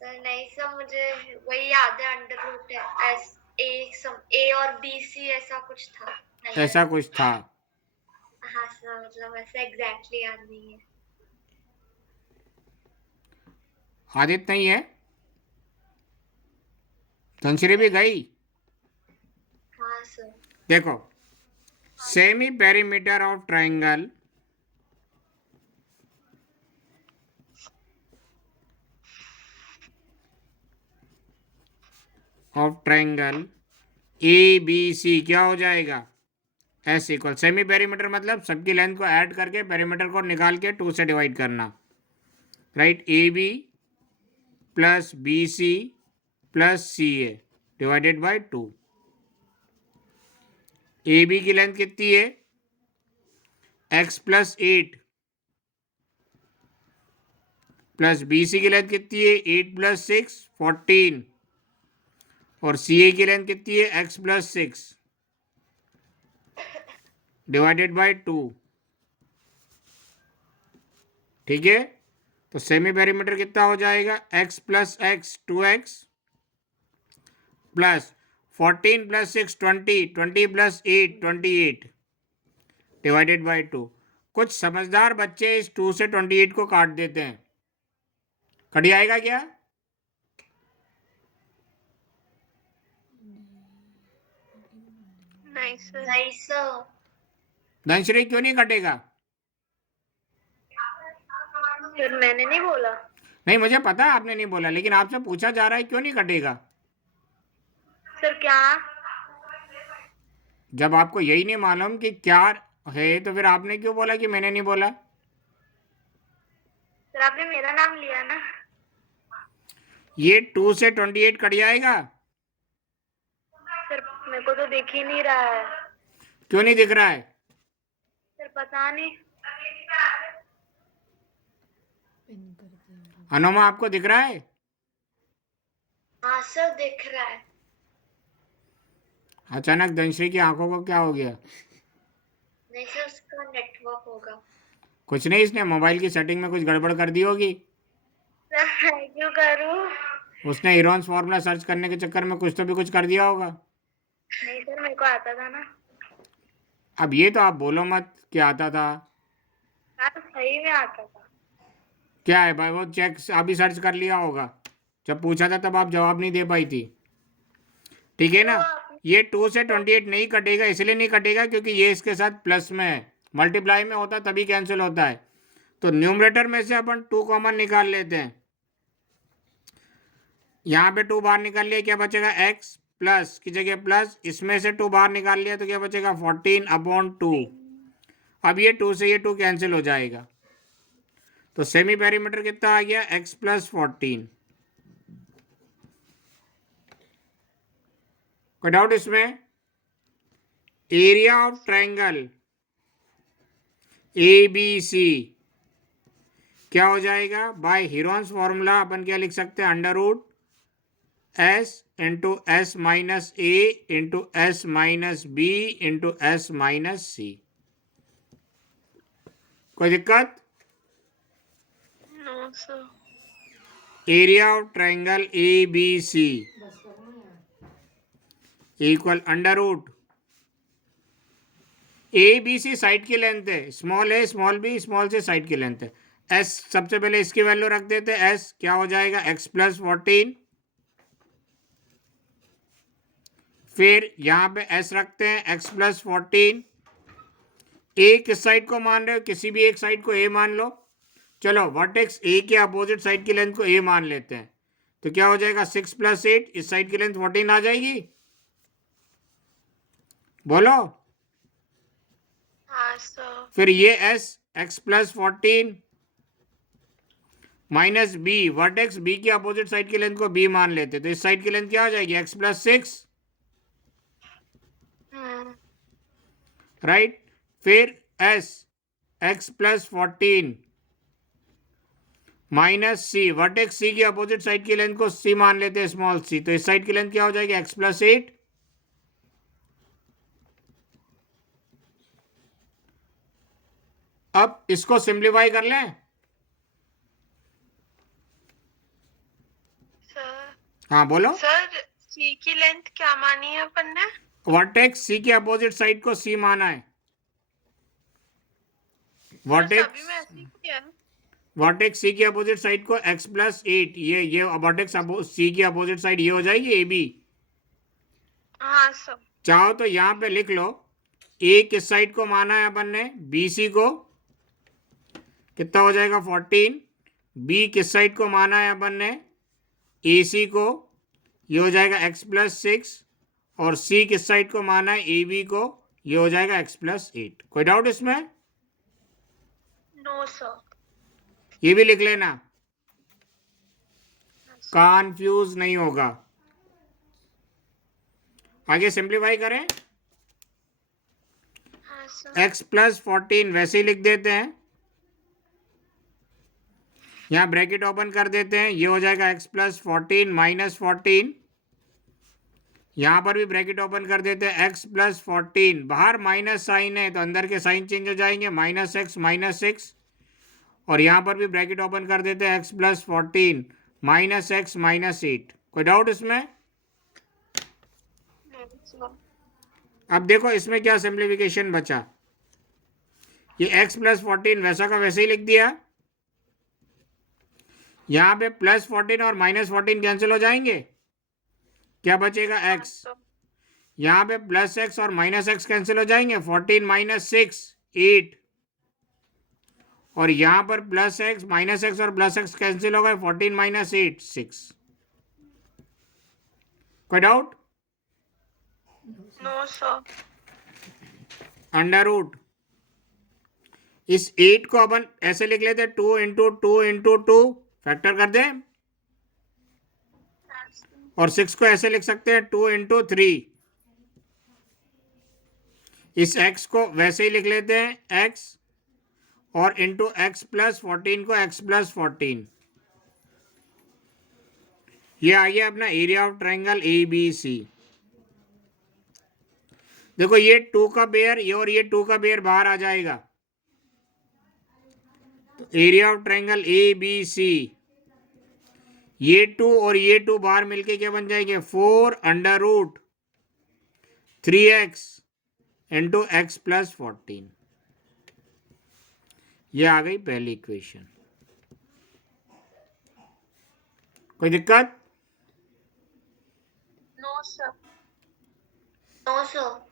सर नहीं सर, मुझे वही याद है, अंडर रूट है एस ए और बी सी ऐसा कुछ था। नहीं ऐसा कुछ था। हाँ सर, मतलब ऐसा एग्जैक्टली याद नहीं है। आदित्य नहीं है, धनश्री भी गई। हाँ सर। देखो, semi perimeter of triangle A B C क्या हो जाएगा, एस इक्वल सेमी पेरीमीटर मतलब सबकी लेंथ को ऐड करके पेरीमीटर को निकाल के 2 से डिवाइड करना, right. A B plus B C plus C A divided by 2। A B की लेंथ कितनी है, एक्स प्लस 8 प्लस बी सी की लेंथ कितनी है, 8 प्लस 6 14 और सी ए की लेंथ कितनी है, एक्स प्लस 6 डिवाइडेड बाई 2। ठीक है, तो सेमी पेरीमीटर कितना हो जाएगा, x plus x 2x plus 14 plus 6 20 20 plus 8 28 divided by 2। कुछ समझदार बच्चे इस 2 से 28 को काट देते हैं, कट आएगा क्या? नहीं सर। नहीं सर। धनश्री क्यों नहीं कटेगा? फिर मैंने नहीं बोला। नहीं, मुझे पता है आपने नहीं बोला, लेकिन आपसे पूछा जा रहा है क्यों नहीं कटेगा। सर क्या? जब आपको यही नहीं मालूम कि क्या है तो फिर आपने क्यों बोला कि मैंने नहीं बोला? सर आपने मेरा नाम लिया ना। ये 2 से 28 कट जाएगा। सर मेरे को तो दिख ही नहीं रहा है। क्यों नहीं दिख रहा है? सर पता नहीं। पिन कर दिया। अनुमा आपको दिख रहा है? हाँ सर दिख रहा है। अचानक धनश्री की आंखों को क्या हो गया? नहीं सर, उसका नेटवर्क होगा। कुछ नहीं, इसने मोबाइल की सेटिंग में कुछ गड़बड़ कर दी होगी। सर मैं क्यों करूँ? उसने हीरोन्स फॉर्मूला सर्च करने के चक्कर में कुछ तो भी कुछ कर दिया होगा। नहीं सर, मेरे को आता था ना। अब ये तो आप बोलो मत कि आता था। हाँ सही में आता था। क्या है भाई, वो चेक अभी सर्च कर लिया होगा, जब पूछा था तब आप जवाब नहीं दे पाई थी। ठीक है ना, ये 2 से 28 नहीं कटेगा, इसलिए नहीं कटेगा क्योंकि ये इसके साथ प्लस में है, मल्टीप्लाई में होता तभी कैंसिल होता है। तो न्यूमरेटर में से अपन 2 कॉमन निकाल लेते हैं। यहाँ पे 2 बाहर निकाल लिया, क्या बचेगा, x प्लस की जगह प्लस, इसमें से 2 बाहर निकाल लिया तो क्या बचेगा 14/2। अब ये 2 से ये 2 कैंसिल हो जाएगा, तो सेमी पेरीमीटर कितना आ गया, x प्लस 14। कोई डाउट इसमें? Area of triangle A B C क्या हो जाएगा, बाय हीरोन्स फॉर्मूला अपन क्या लिख सकते हैं, under root S into S minus A into S minus B into S minus C. कोई दिक्कत? No sir. Area of triangle A B C equal under root A B C side की लेंथ है, small A small B small से साइड की लेंथ है। एस सबसे पहले इसकी वैल्यू रख देते हैं, एस क्या हो जाएगा, एक्स प्लस 14। फिर यहाँ पे एस रखते हैं, एक्स प्लस 14। ए किस साइड को मान रहे हो, किसी भी एक साइड को ए मान लो। चलो वर्टेक्स ए के अपोजिट साइड की लेंथ को ए मान लेते हैं, तो क्या हो जाएगा 6 प्लस 8, इस साइड की लेंथ 14 आ जाएगी। बोलो। हाँ सर। फिर ये S X plus 14 minus B, vertex B की अपोजिट साइड की लेंथ को बी मान लेते, तो इस साइड की लेंथ क्या हो जाएगी, एक्स प्लस 6, राइट। फिर एस एक्स प्लस 14 माइनस सी, वर्टेक्स सी की अपोजिट साइड की लेंथ को सी मान लेते हैं, स्मॉल सी, तो इस साइड की लेंथ क्या हो जाएगी, एक्स प्लस 8। अब इसको सिंप्लीफाई कर लें, हाँ बोलो। सर सी की लेंथ क्या मानी है अपन ने? वर्टेक्स सी के अपोजिट साइड को सी माना है। सर वर्टेक्स सभी में ऐसे ही किया है। वर्टेक्स सी के अपोजिट साइड को x+8, ये वर्टेक्स सी की अपोजिट साइड ये हो जाएगी ए बी। हाँ सर। चाहो तो यहाँ पे लिख लो, ए किस साइड को माना है अपन ने, बी सी को, कितना हो जाएगा 14। बी किस साइड को माना है अपन ने, ए सी को, ये हो जाएगा x+6। और सी किस साइड को माना है, ए बी को, ये हो जाएगा x+8। कोई डाउट इसमें? No sir. ये भी लिख लेना, कंफ्यूज नहीं होगा। आगे सिंप्लीफाई करें। हाँ सर। x+14 वैसे ही लिख देते हैं, यहाँ ब्रैकेट ओपन कर देते हैं, ये हो जाएगा x+14 -14। यहाँ पर भी ब्रैकेट ओपन कर देते हैं, x+14, बाहर माइनस साइन है तो अंदर के साइन चेंज हो जाएंगे, -x -6। और यहाँ पर भी ब्रैकेट ओपन कर देते हैं, x+14 -x -8। कोई डाउट इसमें? No sir. अब देखो इसमें क्या सिंप्लीफिकेशन बचा, ये x+14 वैसा का वैसे ही लिख दिया, यहाँ पे +14 और -14 कैंसिल हो जाएंगे, क्या बचेगा x। यहाँ पे +x और -x कैंसिल हो जाएंगे, 14 - 6 8। और यहाँ पर +x -x और +x कैंसिल हो गए, 14 - 8 6। कोई doubt? No sir. Under root, इस 8 को अपन ऐसे लिख लेते, 2 × 2 × 2 फैक्टर कर दें, और 6 को ऐसे लिख सकते हैं 2 × 3। इस x को वैसे ही लिख लेते हैं x, और इंटू x+14 को x+14। ये आ गया अपना एरिया ऑफ ट्रायंगल ABC। देखो ये 2 का पेयर, ये और ये 2 का पेयर बाहर आ जाएगा, तो एरिया ऑफ ट्रायंगल ABC, ये 2 और ये 2 बाहर मिलके क्या बन जाएंगे, 4 √3x × x+14। ये आ गई पहली इक्वेशन। कोई दिक्कत? No sir. No sir.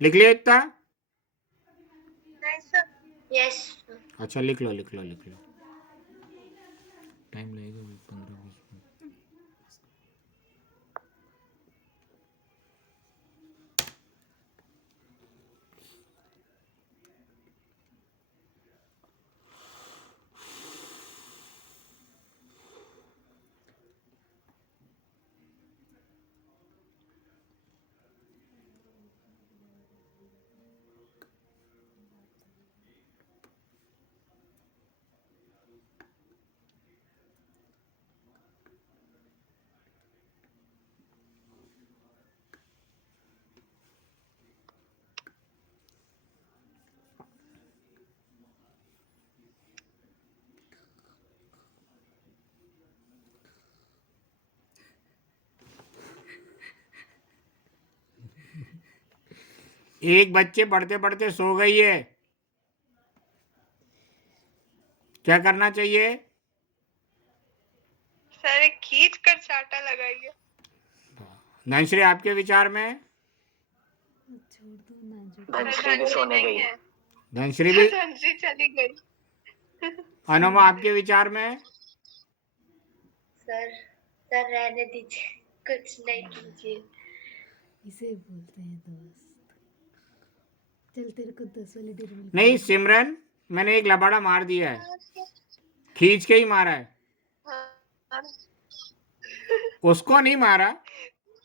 लिख लिया इतना? नहीं सर। यस। अच्छा लिख लो लिख लो लिख लो, टाइम लगेगा 15-20 मिनट। एक बच्चे पढ़ते पढ़ते सो गई है, क्या करना चाहिए? सर खींच कर चाटा लगाइए। धनश्री आपके विचार में? छोड़ दो ना जो धनश्री भी सोने गई। धनश्री भी? धनश्री चली गई। अनुमा आपके विचार में? सर सर रहने दीजिए, कुछ नहीं कीजिए। इसे बोलते हैं दोस्त। चल तेरे को 10 वाली डेरी मिल्क नहीं सिमरन, मैंने एक लबाड़ा मार दिया है, खींच के ही मारा है, हाँ। उसको नहीं मारा,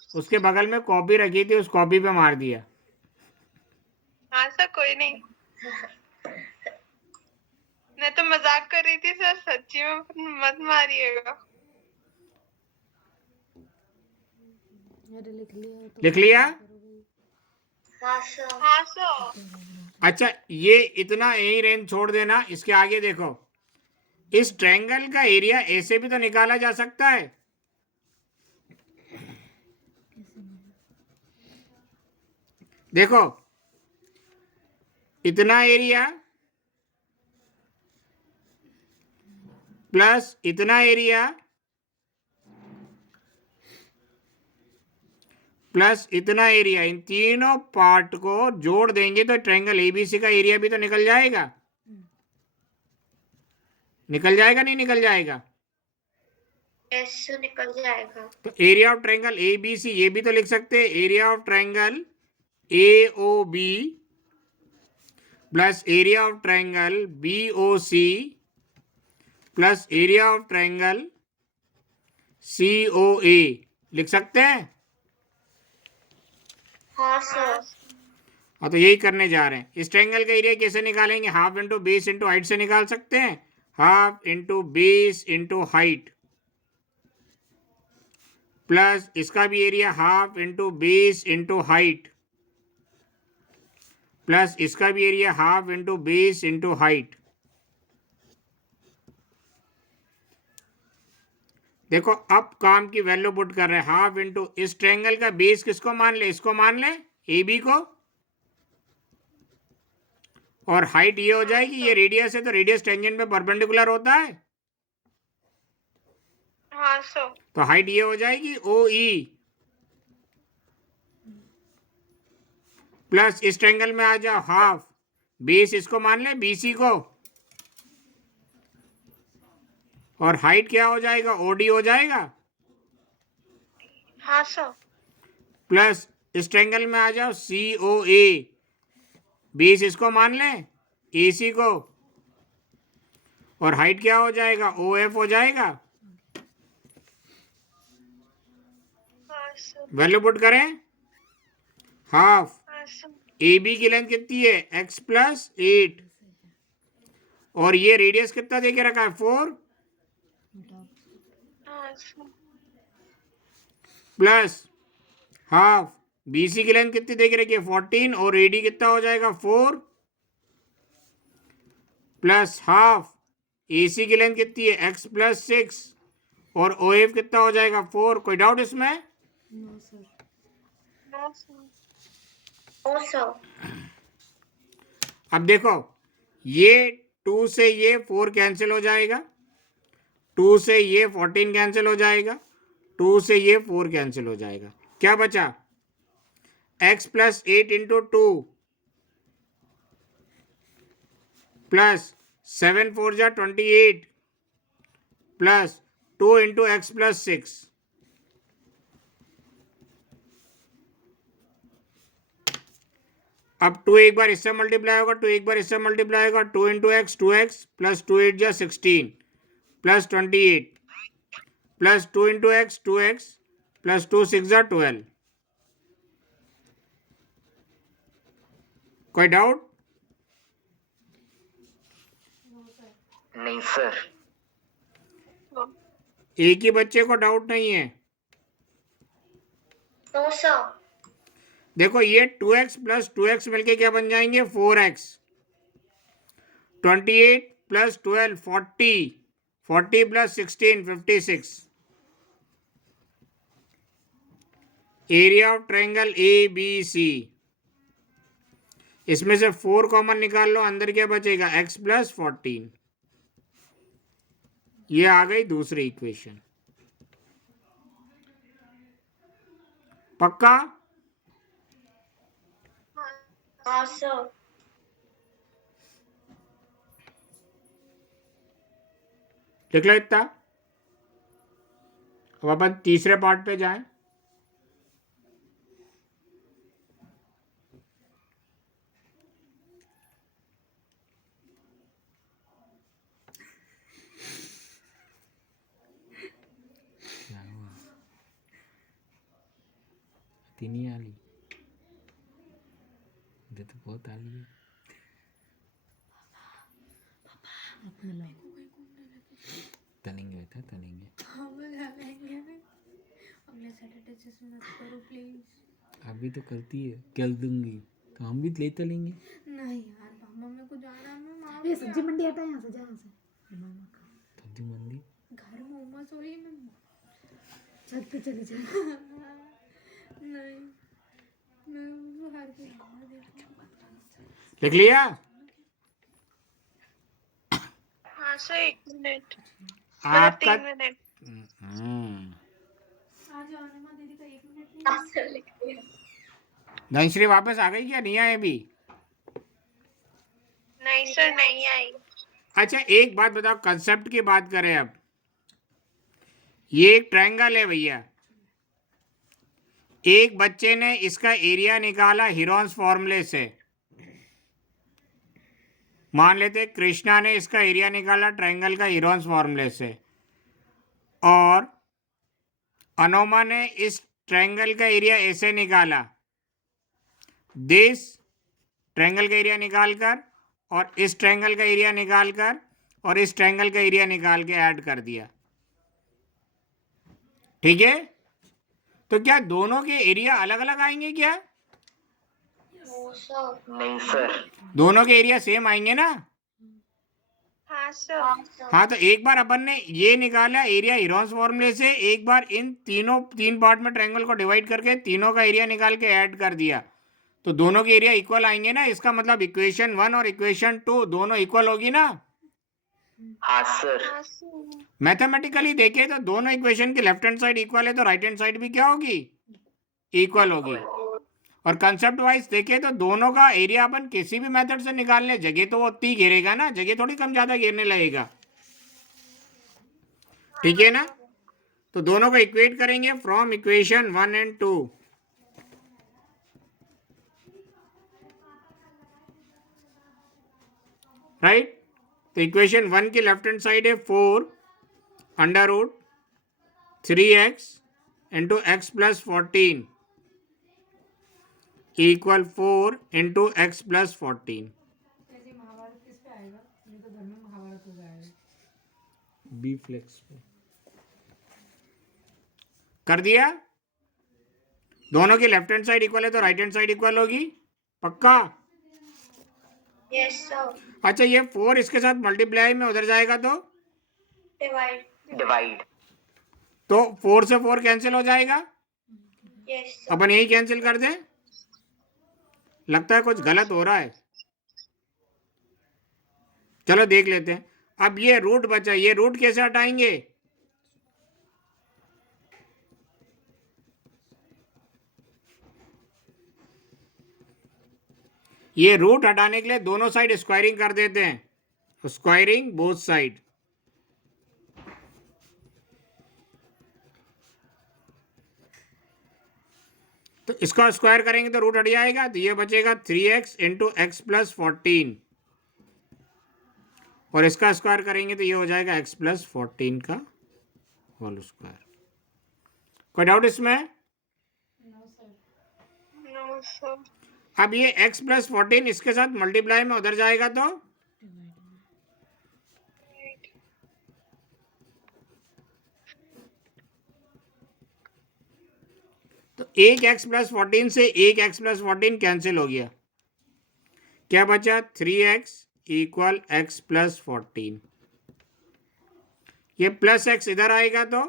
उसके बगल में कॉपी रखी थी, उस कॉपी पे मार दिया। हाँ सर कोई नहीं, मैं तो मजाक कर रही थी सर, सच्ची में मत मारिएगा। अरे लिख लिया हो तो लिख लिया? हाँ सर। हाँ सर। अच्छा ये इतना यही रेंज छोड़ देना, इसके आगे देखो, इस ट्रायंगल का एरिया ऐसे भी तो निकाला जा सकता है। देखो इतना एरिया प्लस इतना एरिया प्लस इतना एरिया, इन तीनों पार्ट को जोड़ देंगे तो ट्रायंगल एबीसी का एरिया भी तो निकल जाएगा। निकल जाएगा नहीं निकल जाएगा? यस निकल जाएगा। तो एरिया ऑफ ट्रायंगल एबीसी ये भी तो लिख सकते हैं, area of triangle AOB plus area of triangle BOC plus area of triangle COA लिख सकते हैं। हाँ सर। हाँ तो यही करने जा रहे हैं। इस ट्रायंगल का एरिया कैसे निकालेंगे? Half into base into height से निकाल सकते हैं। Half into base into height plus इसका भी area half into base into height plus इसका भी area half into base into height. देखो अब काम की वैल्यू पुट कर रहे हैं। हाफ इंटू इस ट्रायंगल का बेस किसको मान ले? इसको मान ले, ए बी को, और हाइट ये हो जाएगी, ये रेडियस है तो रेडियस टेंजेंट पे परपेंडिकुलर होता है, हाँ सर। तो हाइट ये हो जाएगी ओ ई प्लस इस ट्रायंगल में आ जाओ हाफ, बेस इसको मान ले बीसी को, और हाइट क्या हो जाएगा? ओडी हो जाएगा, हाँ सर। प्लस इस ट्रायंगल में आ जाओ सी ओ ए, बेस इसको मान ले ए सी को, और हाइट क्या हो जाएगा? ओ एफ हो जाएगा। हाँ सर। वैल्यू पुट करें, हाफ हाँ सर। ए बी की लेंथ कितनी है? एक्स प्लस 8, और ये रेडियस कितना देके रखा है? 4, हाँ सर। प्लस हाफ बीसी की लेंथ कितनी देके रखी है? 14, और एडी कितना हो जाएगा? 4, प्लस हाफ एसी की लेंथ कितनी है? एक्स प्लस 6, और ओ एफ कितना हो जाएगा? 4। कोई डाउट इसमें? No sir. No sir. Oh sir. अब देखो ये 2 से ये 4 कैंसिल हो जाएगा, 2 से ये 14 कैंसिल हो जाएगा, 2 से ये 4 कैंसिल हो जाएगा। क्या बचा? x प्लस 8 इंटू 2 प्लस 7 4 जा 28 प्लस 2 इंटू एक्स प्लस 6। अब 2 एक बार इससे मल्टीप्लाई होगा, 2 एक बार इससे मल्टीप्लाई होगा, 2 इंटू एक्स 2x प्लस 2 8 जा 16 plus 28 plus 2 into x 2x plus 2 6 जा 12। कोई डाउट? नहीं सर। एक ही बच्चे को डाउट नहीं है। No sir. देखो ये 2x प्लस 2x मिलके क्या बन जाएंगे? 4x, 28 plus 12 40, 40 plus 16 56। Area of triangle A B C, इसमें से 4 कॉमन निकाल लो, अंदर क्या बचेगा? x plus 14। ये आ गई दूसरी इक्वेशन। पक्का? हाँ सर। लिख लो इतना। अब अपन तीसरे पार्ट पे जाएं। तीनी आली ये तो बहुत आली है। तलेंगे बेटा तलेंगे। अगले सैटरडे से मत करो प्लीज। अभी तो करती है, कर दूंगी तो हम भी ले तलेंगे। नहीं यार, मामा मेरे को जाना है। मैं सब्जी मंडी हटा यहाँ से, जा यहाँ से। मामा का घर में उम्मा सो रही है, मैं छत पे चली जा। नहीं, मैं बाहर की हवा देख। लिख लिया? हाँ सर, 1 मिनट, आपका 3 मिनट। आ जाओ अनिमा दीदी का 1 मिनट नहीं। हाँ सर लिख लिया। धनश्री वापस आ गई क्या? नहीं आए अभी? नहीं सर, नहीं आई। अच्छा एक बात बताओ, कंसेप्ट की बात करें अब। ये एक ट्रायंगल है भैया, एक बच्चे ने इसका एरिया निकाला हीरोन्स फॉर्मूले से। मान लेते कृष्णा ने इसका एरिया निकाला ट्रायंगल का हीरोन्स फॉर्मूले से, और अनोमा ने इस ट्रायंगल का एरिया ऐसे निकाला। दिस ट्रायंगल का एरिया निकालकर और इस ट्रायंगल का एरिया निकालकर और इस ट्रायंगल का एरिया निकाल के ऐड कर दिया। ठीक है? तो क्या दोनों के एरिया अलग अलग आएंगे क्या? No sir. नहीं सर। दोनों के एरिया सेम आएंगे ना? हाँ सर। हाँ सर। हाँ, तो एक बार अपन ने ये निकाला एरिया हीरोन्स फॉर्मूले से, एक बार इन तीन पार्ट में ट्रायंगल को डिवाइड करके तीनों का एरिया निकाल के ऐड कर दिया, तो दोनों के एरिया इक्वल आएंगे ना। इसका मतलब इक्वेशन 1 और इक्वेशन 2 दोनों इक्वल होगी ना? हाँ सर। हाँ सर। मैथमेटिकली देखें तो दोनों इक्वेशन की लेफ्ट हैंड साइड इक्वल है, तो राइट हैंड साइड भी क्या होगी? इक्वल होगी। और कंसेप्ट वाइज देखें तो दोनों का एरिया अपन किसी भी मेथड से निकाल ले, जगह तो वो उतनी घेरेगा ना, जगह थोड़ी कम ज्यादा घेरने लगेगा। ठीक है ना? तो दोनों को इक्वेट करेंगे फ्रॉम इक्वेशन 1 एंड 2। राइट? तो इक्वेशन 1 की लेफ्ट हैंड साइड है 4 under root 3x into X plus 14 equal 4 into X plus 14। Mahabharat किस पे आएगा? ये तो घर में महाभारत हो जाएगा। बी फ्लेक्स पे कर दिया। दोनों की लेफ्ट हैंड साइड इक्वल है तो राइट हैंड साइड इक्वल होगी। पक्का? Yes sir. अच्छा ये 4 इसके साथ मल्टीप्लाई में उधर जाएगा तो डिवाइड। डिवाइड। तो 4 से 4 कैंसिल हो जाएगा। Yes sir. अपन यही कैंसिल कर दें। लगता है कुछ गलत हो रहा है, चलो देख लेते हैं। अब ये रूट बचा, ये रूट कैसे हटाएंगे? ये रूट हटाने के लिए दोनों साइड स्क्वायरिंग कर देते हैं, स्क्वायरिंग बोथ साइड। तो इसका स्क्वायर करेंगे तो रूट हट जाएगा, तो ये बचेगा 3x इंटू एक्स प्लस 14, और इसका स्क्वायर करेंगे तो ये हो जाएगा x प्लस 14 का होल स्क्वायर। कोई डाउट इसमें? No sir. अब ये x प्लस 14 इसके साथ मल्टीप्लाई में उधर जाएगा तो एक x प्लस 14 से एक x प्लस 14 कैंसिल हो गया। क्या बचा? 3x equal x plus 14। ये प्लस x इधर आएगा तो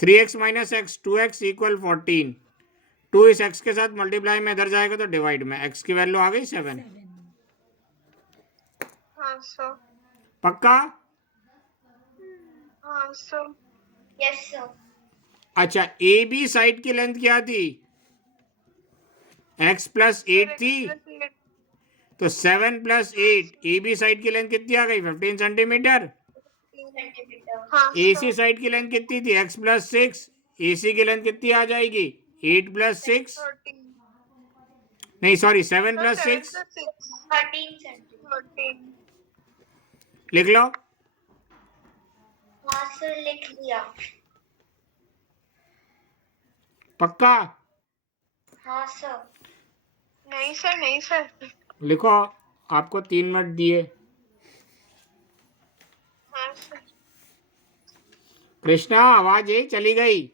3x minus x 2x equal 14। 2 इस x के साथ मल्टीप्लाई में इधर जाएगा तो डिवाइड में, x की वैल्यू आ गई 7। हाँ सर। पक्का? हाँ सर। Yes sir. अच्छा ए बी साइड की लेंथ क्या थी? x प्लस 8 थी, तो 7 प्लस 8 ए बी साइड की लेंथ कितनी आ गई? 15 सेंटीमीटर। हाँ AC साइड की लेंथ कितनी थी? x plus 6। AC की लेंथ कितनी आ जाएगी? 8 प्लस 6, 13 नहीं सॉरी 7 प्लस 6। 13 सेंटीमीटर। लिख लो। हाँ सर लिख लिया। पक्का? हाँ सर। नहीं सर, नहीं सर। लिखो, आपको 3 मिनट दिए। हाँ सर। कृष्णा आवाज यही चली गई।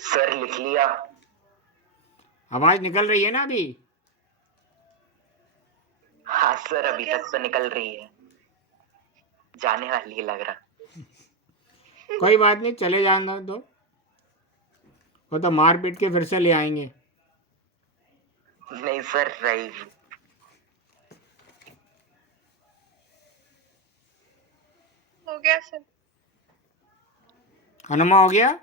सर लिख लिया। आवाज निकल रही है ना अभी? हाँ सर अभी तक तो निकल रही है, जाने वाली है लग रहा। कोई बात नहीं, चले जाना दो, वो तो मार पीट के फिर से ले आएंगे। नहीं सर, रही। हो गया सर। हनुमा हो गया।